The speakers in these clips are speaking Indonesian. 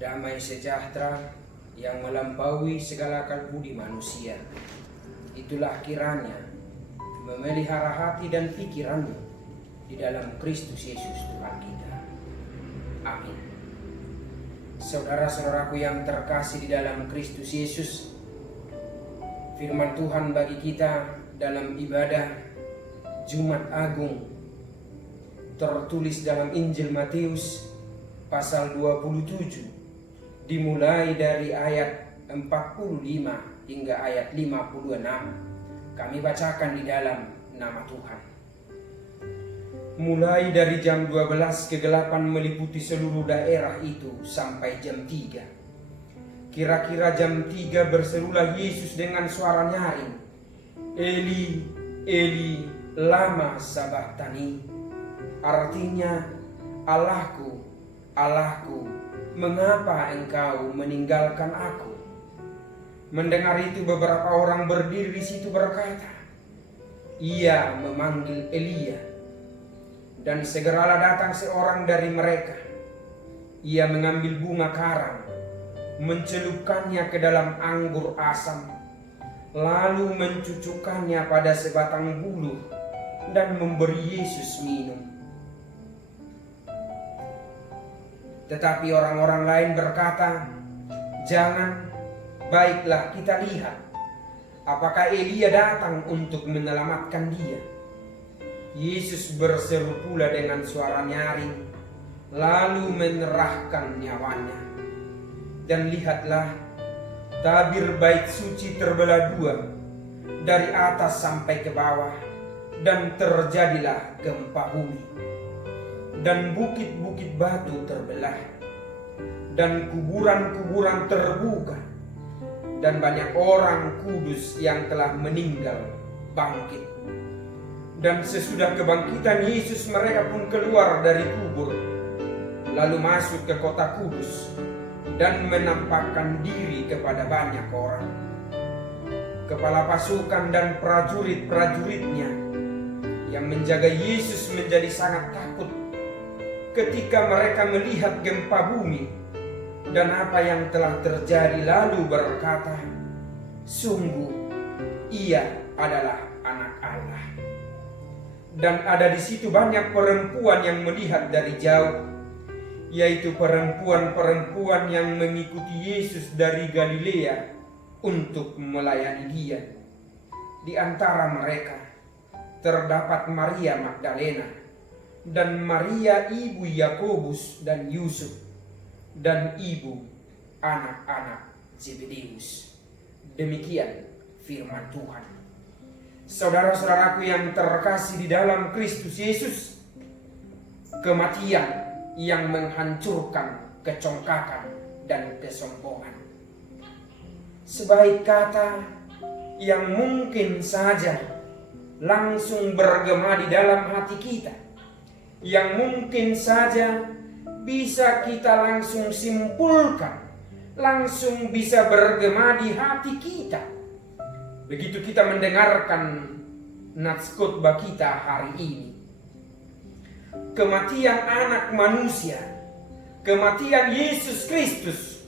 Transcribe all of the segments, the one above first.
damai sejahtera yang melampaui segala akal budi manusia. Itulah kiranya memelihara hati dan pikiranmu di dalam Kristus Yesus Tuhan kita. Amin. Saudara-saudaraku yang terkasih di dalam Kristus Yesus, firman Tuhan bagi kita dalam ibadah Jumat Agung tertulis dalam Injil Matius pasal 27, dimulai dari ayat 45 hingga ayat 56. Kami bacakan di dalam nama Tuhan. Mulai dari jam 12 kegelapan meliputi seluruh daerah itu sampai jam 3. Kira-kira jam 3 berserulah Yesus dengan suara nyaring, "Eli, Eli, lama sabachthani." Artinya, "Allahku, Allahku, mengapa engkau meninggalkan aku?" Mendengar itu beberapa orang berdiri di situ berkata, "Ia memanggil Elia." Dan segeralah datang seorang dari mereka. Ia mengambil bunga karang, mencelupkannya ke dalam anggur asam, lalu mencucukkannya pada sebatang buluh dan memberi Yesus minum. Tetapi orang-orang lain berkata, "Jangan, baiklah kita lihat apakah Elia datang untuk menyelamatkan dia." Yesus berseru pula dengan suara nyaring, lalu menyerahkan nyawanya. Dan lihatlah, tabir bait suci terbelah dua, dari atas sampai ke bawah, dan terjadilah gempa bumi. Dan bukit-bukit batu terbelah, dan kuburan-kuburan terbuka, dan banyak orang kudus yang telah meninggal bangkit. Dan sesudah kebangkitan Yesus, mereka pun keluar dari kubur, lalu masuk ke kota kudus dan menampakkan diri kepada banyak orang. Kepala pasukan dan prajurit-prajuritnya yang menjaga Yesus menjadi sangat takut ketika mereka melihat gempa bumi dan apa yang telah terjadi, lalu berkata, "Sungguh, ia adalah Anak Allah." Dan ada di situ banyak perempuan yang melihat dari jauh, yaitu perempuan-perempuan yang mengikuti Yesus dari Galilea untuk melayani dia. Di antara mereka terdapat Maria Magdalena dan Maria ibu Yakobus dan Yusuf dan ibu anak-anak Zebedeus. Demikian firman Tuhan. Saudara-saudaraku yang terkasih di dalam Kristus Yesus, kematian yang menghancurkan kecongkakan dan kesombongan, sebaik kata yang mungkin saja langsung bergema di dalam hati kita, yang mungkin saja bisa kita langsung simpulkan, langsung bisa bergema di hati kita begitu kita mendengarkan nats khotbah kita hari ini. Kematian anak manusia, kematian Yesus Kristus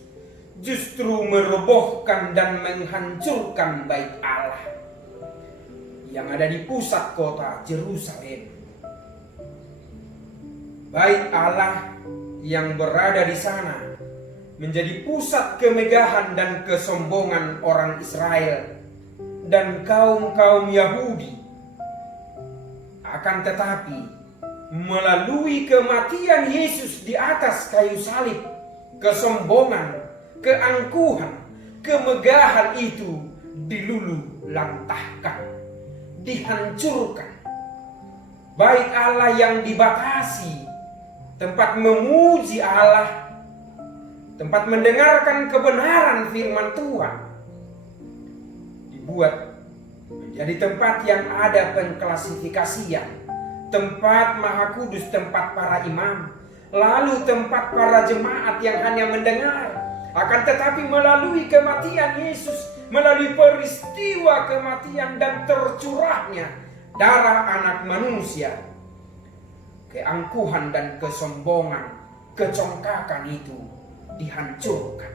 justru merobohkan dan menghancurkan bait Allah yang ada di pusat kota Yerusalem. Bait Allah yang berada di sana menjadi pusat kemegahan dan kesombongan orang Israel dan kaum-kaum Yahudi. Akan tetapi, melalui kematian Yesus di atas kayu salib, kesombongan, keangkuhan, kemegahan itu diluluh lantahkan, dihancurkan. Bait Allah yang dibatasi, tempat memuji Allah, tempat mendengarkan kebenaran firman Tuhan, dibuat menjadi tempat yang ada pengklasifikasian, tempat maha kudus, tempat para imam, lalu tempat para jemaat yang hanya mendengar. Akan tetapi melalui kematian Yesus, melalui peristiwa kematian dan tercurahnya darah anak manusia, keangkuhan dan kesombongan, kecongkakan itu dihancurkan.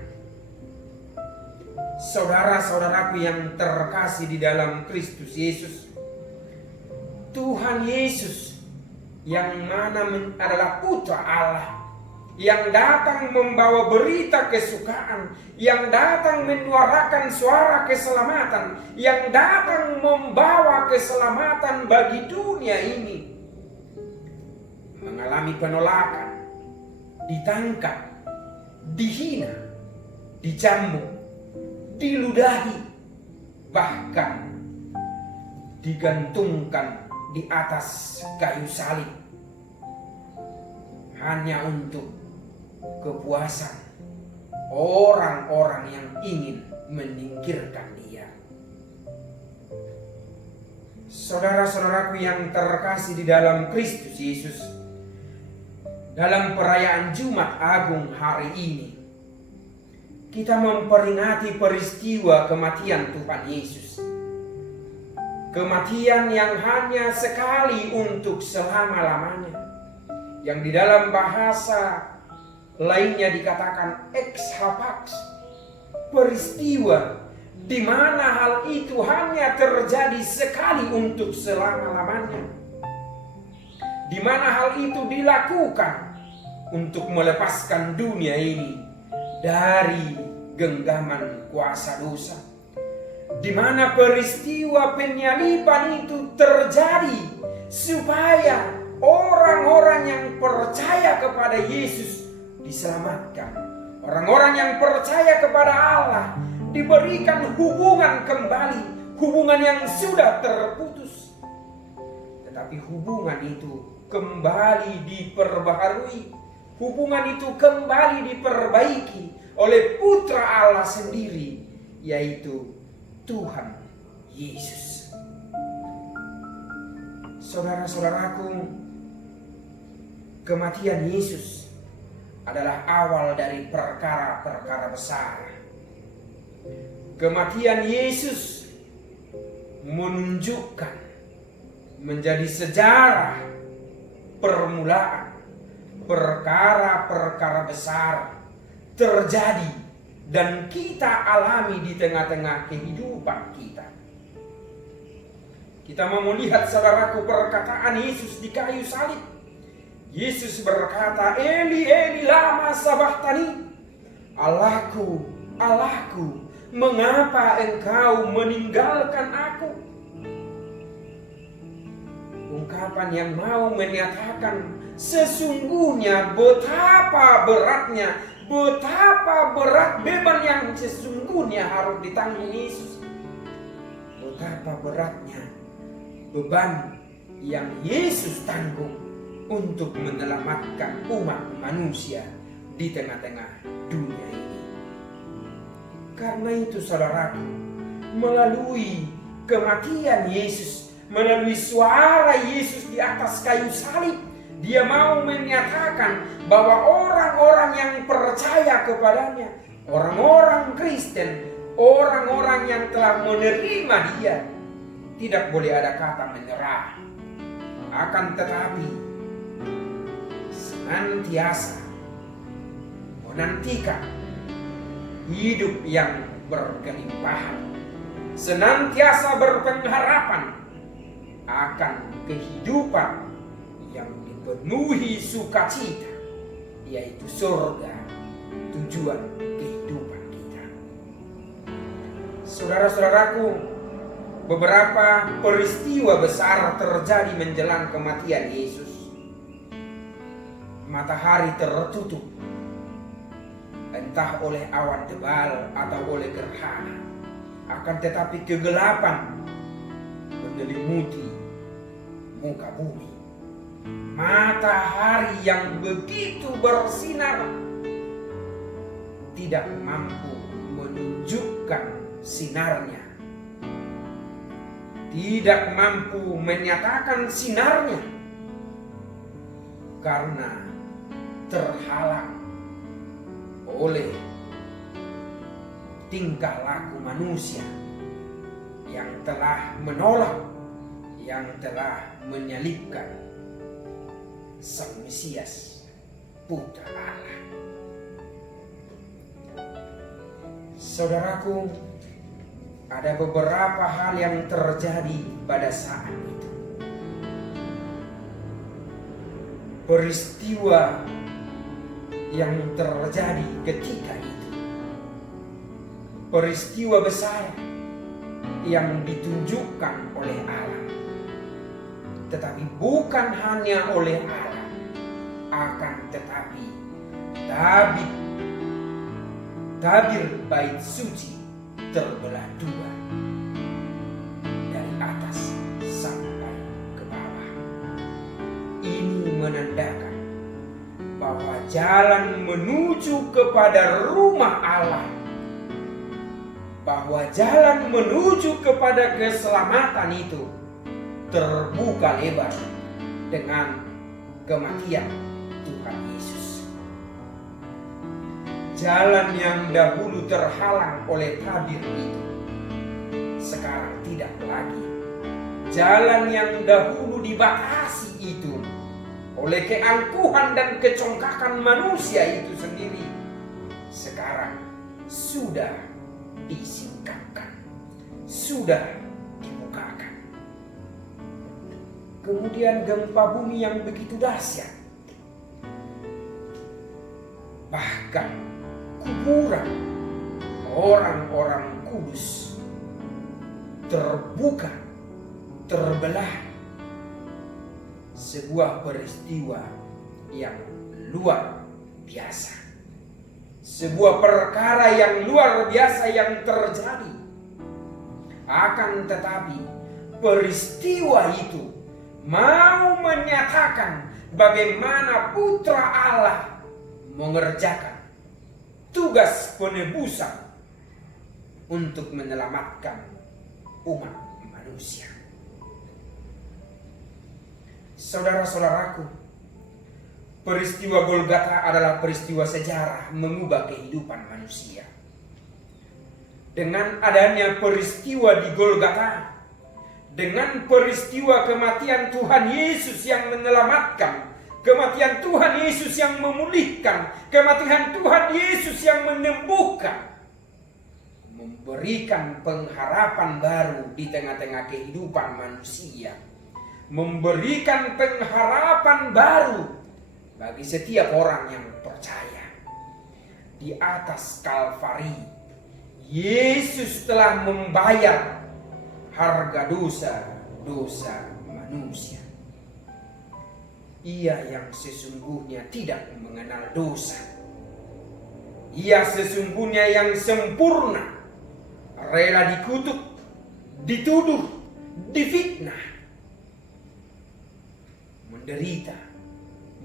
Saudara-saudaraku yang terkasih di dalam Kristus Yesus, Tuhan Yesus yang mana adalah Putra Allah, yang datang membawa berita kesukaan, yang datang menyuarakan suara keselamatan, yang datang membawa keselamatan bagi dunia ini, mengalami penolakan, ditangkap, dihina, dicambuk, diludahi, bahkan digantungkan di atas kayu salib hanya untuk kepuasan orang-orang yang ingin menyingkirkan dia. Saudara-saudaraku yang terkasih di dalam Kristus Yesus, dalam perayaan Jumat Agung hari ini, kita memperingati peristiwa kematian Tuhan Yesus. Kematian yang hanya sekali untuk selama-lamanya, yang di dalam bahasa lainnya dikatakan ex hapax, peristiwa di mana hal itu hanya terjadi sekali untuk selama-lamanya, di mana hal itu dilakukan untuk melepaskan dunia ini dari genggaman kuasa dosa, di mana peristiwa penyaliban itu terjadi supaya orang-orang yang percaya kepada Yesus diselamatkan, orang-orang yang percaya kepada Allah diberikan hubungan kembali, hubungan yang sudah terputus, tetapi hubungan itu kembali diperbaharui, hubungan itu kembali diperbaiki oleh Putra Allah sendiri, yaitu Tuhan Yesus. Saudara-saudaraku, kematian Yesus adalah awal dari perkara-perkara besar. Kematian Yesus menunjukkan menjadi sejarah permulaan perkara-perkara besar terjadi dan kita alami di tengah-tengah kehidupan kita. Kita mau melihat, saudaraku, perkataan Yesus di kayu salib. Yesus berkata, Eli, Eli, lama sabachthani? Allahku, Allahku, mengapa engkau meninggalkan aku? Ungkapan yang mau menyatakan sesungguhnya betapa beratnya, betapa berat beban yang sesungguhnya harus ditanggung Yesus. Betapa beratnya beban yang Yesus tanggung untuk menyelamatkan umat manusia di tengah-tengah dunia ini. Karena itu, saudaraku, melalui kematian Yesus, melalui suara Yesus di atas kayu salib, Dia mau menyatakan bahwa orang-orang yang percaya kepadanya, orang-orang Kristen, orang-orang yang telah menerima Dia, tidak boleh ada kata menyerah. Akan tetapi senantiasa menantikan hidup yang berkelimpahan, senantiasa berpengharapan akan kehidupan yang dipenuhi sukacita, yaitu surga, tujuan kehidupan kita. Saudara-saudaraku, beberapa peristiwa besar terjadi menjelang kematian Yesus. Matahari tertutup, entah oleh awan tebal atau oleh gerhana. Akan tetapi kegelapan menyelimuti muka bumi. Matahari yang begitu bersinar tidak mampu menunjukkan sinarnya, tidak mampu menyatakan sinarnya, karena terhalang oleh tingkah laku manusia yang telah menolak, yang telah menyalibkan Sang Mesias, Putra Allah. Saudaraku, ada beberapa hal yang terjadi pada saat itu. Peristiwa yang terjadi ketika itu, peristiwa besar yang ditunjukkan oleh Allah, tetapi bukan hanya oleh Allah, akan tetapi tabir bait suci terbelah dua dari atas sampai ke bawah. Ini menandakan bahwa jalan menuju kepada rumah Allah, bahwa jalan menuju kepada keselamatan itu terbuka lebar dengan kematian Tuhan Yesus. Jalan yang dahulu terhalang oleh tabir itu sekarang tidak lagi. Jalan yang dahulu dibatasi itu oleh keangkuhan dan kecongkakan manusia itu sendiri sekarang sudah disingkapkan, sudah dibukakan. Kemudian gempa bumi yang begitu dahsyat, bahkan kuburan orang-orang kudus terbuka, terbelah. Sebuah peristiwa yang luar biasa, sebuah perkara yang luar biasa yang terjadi. Akan tetapi peristiwa itu mau menyatakan bagaimana putra Allah mengerjakan tugas penebusan untuk menyelamatkan umat manusia. Saudara-saudaraku, peristiwa Golgota adalah peristiwa sejarah mengubah kehidupan manusia. Dengan adanya peristiwa di Golgota, dengan peristiwa kematian Tuhan Yesus yang menyelamatkan, kematian Tuhan Yesus yang memulihkan, kematian Tuhan Yesus yang menyembuhkan, memberikan pengharapan baru di tengah-tengah kehidupan manusia, memberikan pengharapan baru bagi setiap orang yang percaya. Di atas Kalvari, Yesus telah membayar harga dosa manusia. Ia yang sesungguhnya tidak mengenal dosa. Ia sesungguhnya yang sempurna, rela dikutuk, dituduh, difitnah, menderita,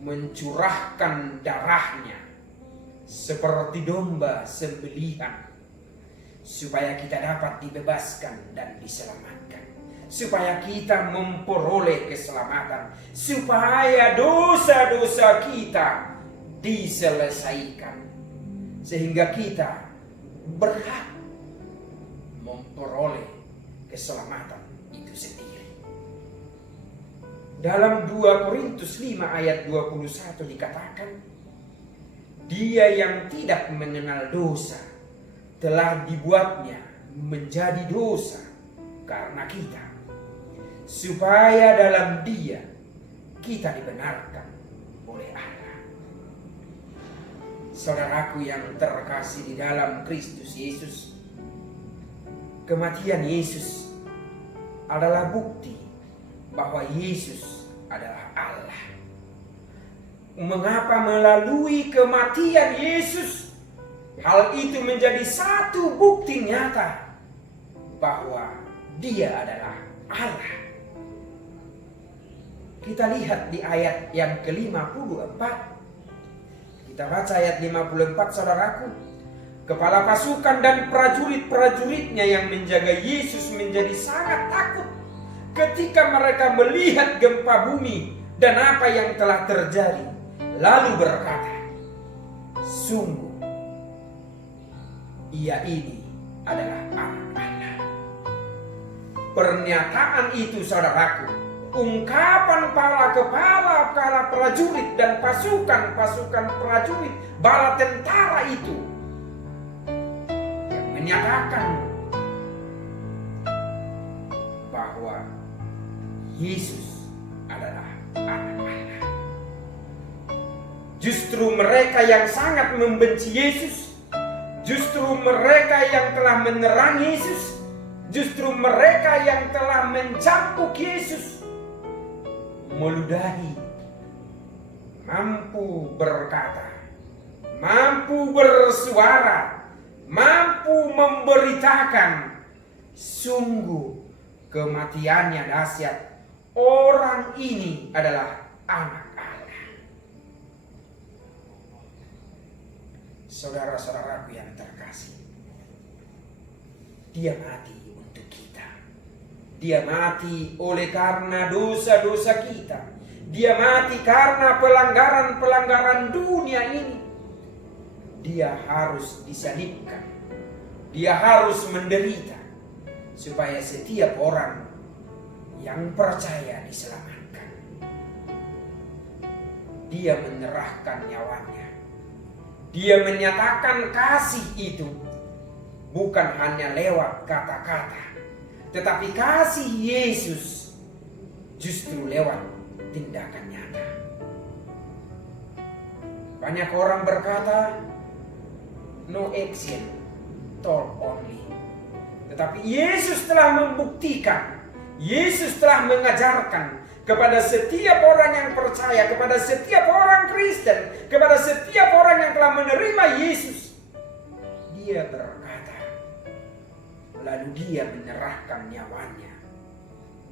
mencurahkan darahnya seperti domba sembelihan, supaya kita dapat dibebaskan dan diselamatkan, supaya kita memperoleh keselamatan, supaya dosa-dosa kita diselesaikan, sehingga kita berhak memperoleh keselamatan itu sendiri. Dalam 2 Korintus 5 ayat 21 dikatakan, Dia yang tidak mengenal dosa telah dibuatnya menjadi dosa karena kita, supaya dalam Dia kita dibenarkan oleh Allah. Saudaraku yang terkasih di dalam Kristus Yesus, kematian Yesus adalah bukti bahwa Yesus adalah Allah. Mengapa melalui kematian Yesus, hal itu menjadi satu bukti nyata bahwa Dia adalah Allah. Kita lihat di ayat yang ke-54. Kita baca ayat 54, saudaraku. Kepala pasukan dan prajurit-prajuritnya yang menjaga Yesus menjadi sangat takut ketika mereka melihat gempa bumi dan apa yang telah terjadi. Lalu berkata, sungguh Ia ini adalah anak Allah. Pernyataan itu, saudaraku, ungkapan para kepala prajurit dan pasukan prajurit bala tentara itu yang menyatakan bahwa Yesus adalah anak Allah. Justru mereka yang sangat membenci Yesus, justru mereka yang telah menyerang Yesus, justru mereka yang telah mencambuk Yesus, meludahi, mampu berkata, mampu bersuara, mampu memberitakan, sungguh kematiannya dahsyat. Orang ini adalah anak Allah. Saudara-saudaraku yang terkasih, dia mati untuk kita. Dia mati oleh karena dosa-dosa kita. Dia mati karena pelanggaran-pelanggaran dunia ini. Dia harus disalibkan. Dia harus menderita supaya setiap orang yang percaya diselamatkan. Dia menyerahkan nyawanya. Dia menyatakan kasih itu bukan hanya lewat kata-kata, tetapi kasih Yesus justru lewat tindakan nyata. Banyak orang berkata, no action, talk only. Tetapi Yesus telah membuktikan, Yesus telah mengajarkan kepada setiap orang yang percaya, kepada setiap orang Kristen, kepada setiap orang yang telah menerima Yesus. Dia berkata, lalu dia menyerahkan nyawanya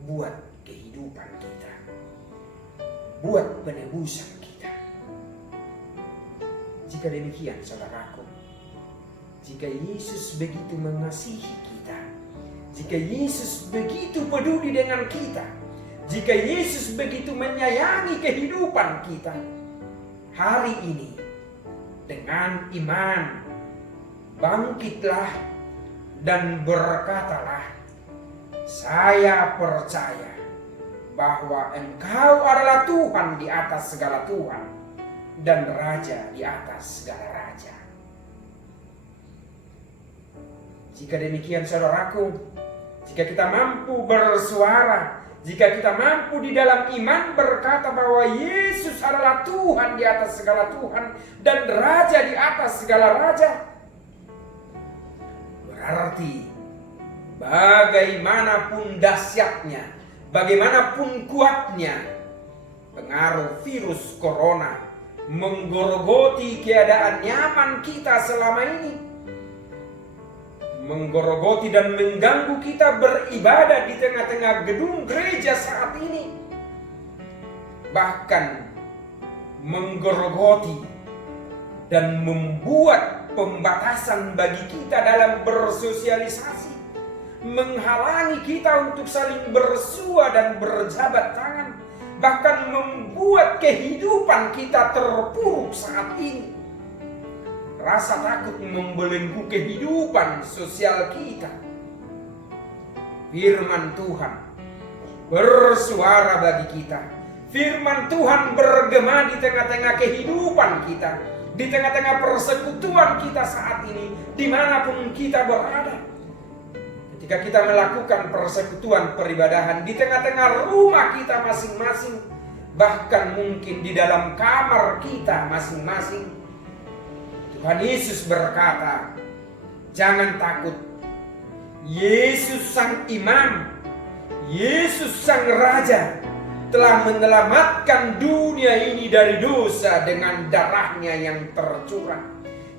buat kehidupan kita, buat penebusan kita. Jika demikian, saudaraku, jika Yesus begitu mengasihi kita, jika Yesus begitu peduli dengan kita, jika Yesus begitu menyayangi kehidupan kita, hari ini dengan iman bangkitlah dan berkatalah, saya percaya bahwa Engkau adalah Tuhan di atas segala Tuhan dan Raja di atas segala raja. Jika demikian, saudaraku, jika kita mampu bersuara, jika kita mampu di dalam iman berkata bahwa Yesus adalah Tuhan di atas segala Tuhan dan Raja di atas segala raja, berarti bagaimanapun dahsyatnya, bagaimanapun kuatnya pengaruh virus corona menggorogoti keadaan nyaman kita selama ini, menggorogoti dan mengganggu kita beribadah di tengah-tengah gedung gereja saat ini, bahkan menggorogoti dan membuat pembatasan bagi kita dalam bersosialisasi, menghalangi kita untuk saling bersua dan berjabat tangan, bahkan membuat kehidupan kita terpuruk saat ini. Rasa takut membelenggu kehidupan sosial kita. Firman Tuhan bersuara bagi kita. Firman Tuhan bergema di tengah-tengah kehidupan kita, di tengah-tengah persekutuan kita saat ini, dimanapun kita berada. Ketika kita melakukan persekutuan peribadahan di tengah-tengah rumah kita masing-masing, bahkan mungkin di dalam kamar kita masing-masing, Tuhan Yesus berkata, jangan takut. Yesus sang imam, Yesus sang raja telah menyelamatkan dunia ini dari dosa dengan darahnya yang tercurah.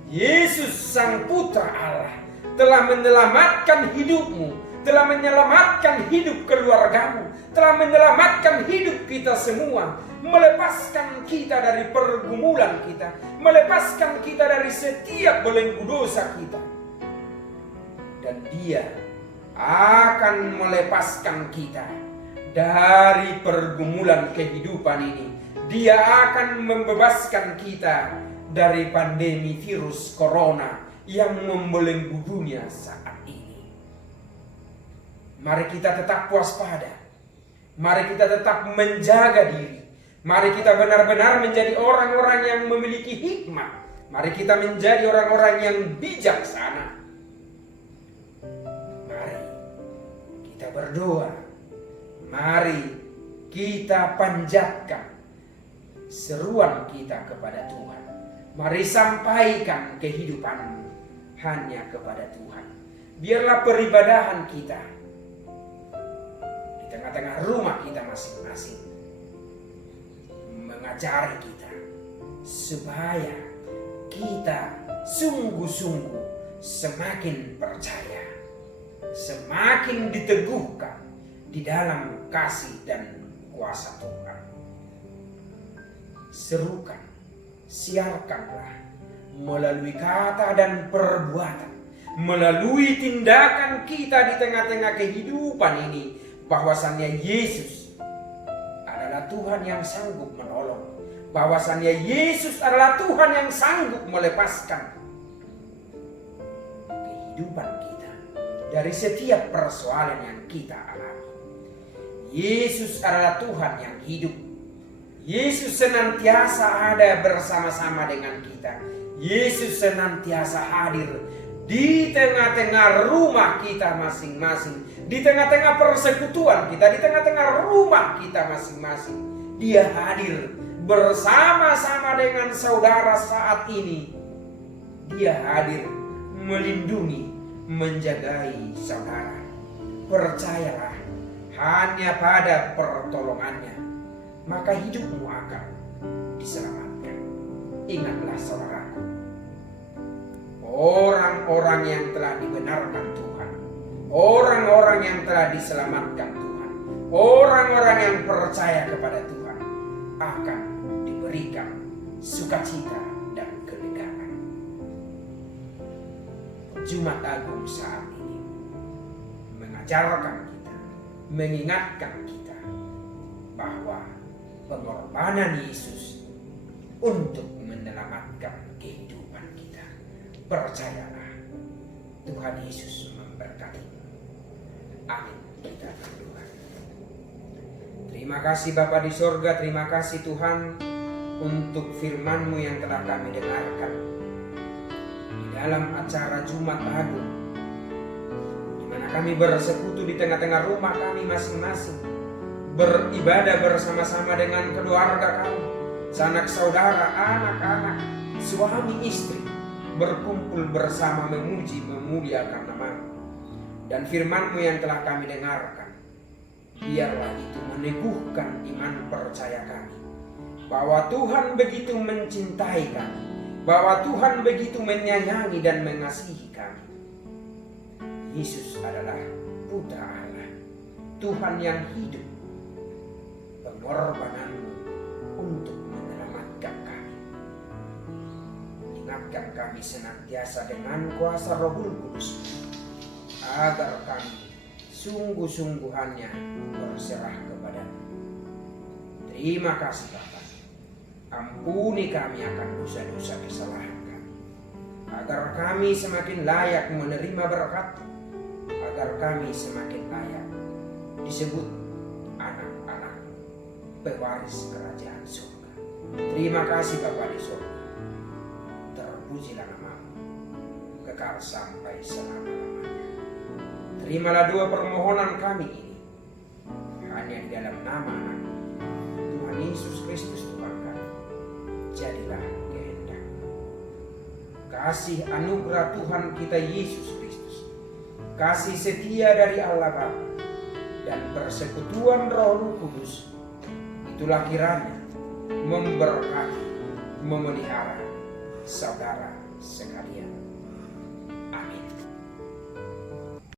Yesus sang putra Allah telah menyelamatkan hidupmu, telah menyelamatkan hidup keluargamu, telah menyelamatkan hidup kita semua, melepaskan kita dari pergumulan kita, melepaskan kita dari setiap belenggu dosa kita. Dan Dia akan melepaskan kita dari pergumulan kehidupan ini. Dia akan membebaskan kita dari pandemi virus corona yang membelenggu dunia saat ini. Mari kita tetap waspada. Mari kita tetap menjaga diri. Mari kita benar-benar menjadi orang-orang yang memiliki hikmat. Mari kita menjadi orang-orang yang bijaksana. berdoa, mari kita panjatkan seruan kita kepada Tuhan. Mari sampaikan kehidupan hanya kepada Tuhan. Biarlah peribadahan kita di tengah-tengah rumah kita masing-masing mengajari kita supaya kita sungguh-sungguh semakin percaya, semakin diteguhkan di dalam kasih dan kuasa Tuhan. Serukan, siarkanlah melalui kata dan perbuatan, melalui tindakan kita di tengah-tengah kehidupan ini, bahwasannya Yesus adalah Tuhan yang sanggup menolong, bahwasannya Yesus adalah Tuhan yang sanggup melepaskan kehidupan kita dari setiap persoalan yang kita alami. Yesus adalah Tuhan yang hidup. Yesus senantiasa ada bersama-sama dengan kita. Yesus senantiasa hadir di tengah-tengah rumah kita masing-masing, di tengah-tengah persekutuan kita, di tengah-tengah rumah kita masing-masing. Dia hadir bersama-sama dengan saudara saat ini. Dia hadir melindungi, menjagai saudara. Percayalah hanya pada pertolongannya, maka hidupmu akan diselamatkan. Ingatlah saudaraku, orang-orang yang telah dibenarkan Tuhan, orang-orang yang telah diselamatkan Tuhan, orang-orang yang percaya kepada Tuhan akan diberikan sukacita dan kelegaan. Jumat Agung saat ini mengajarkan kita, mengingatkan kita bahwa pengorbanan Yesus untuk menyelamatkan kehidupan kita. Percayalah, Tuhan Yesus memberkati. Amin. Kita berdoa. Terima kasih Bapa di sorga, terima kasih Tuhan untuk firman-Mu yang telah kami dengarkan di dalam acara Jumat Agung, di mana kami bersekutu di tengah-tengah rumah kami masing-masing, beribadah bersama-sama dengan keluarga kami, sanak saudara, anak-anak, suami istri, berkumpul bersama memuji memuliakan nama-Mu. Dan firman-Mu yang telah kami dengarkan, biarlah itu meneguhkan iman percaya kami, bahwa Tuhan begitu mencintai kami, bahwa Tuhan begitu menyayangi dan mengasihi kami. Yesus adalah Putra Allah, Tuhan yang hidup. Pengorbanan-Mu untuk menyelamatkan kami. Ingatkan kami senantiasa dengan kuasa Roh Kudus, agar kami sungguh-sungguh hanya berserah kepada-Mu. Terima kasih Bapa. Ampuni kami akan dosa-dosa kesalahan kami, agar kami semakin layak menerima berkat, agar kami semakin layak disebut anak-anak pewaris kerajaan surga. Terima kasih Bapa di surga. Terpujilah nama-Mu kekal sampai selama-lamanya. Terimalah dua permohonan kami ini hanya di dalam nama Anak Tuhan Yesus Kristus Tuhan kami. Jadilah kehendak-Mu. Kasih anugerah Tuhan kita Yesus Kristus, kasih setia dari Allah Bapa, dan persekutuan Roh Kudus, itulah kiranya memberkati, memelihara saudara sekalian. Amin.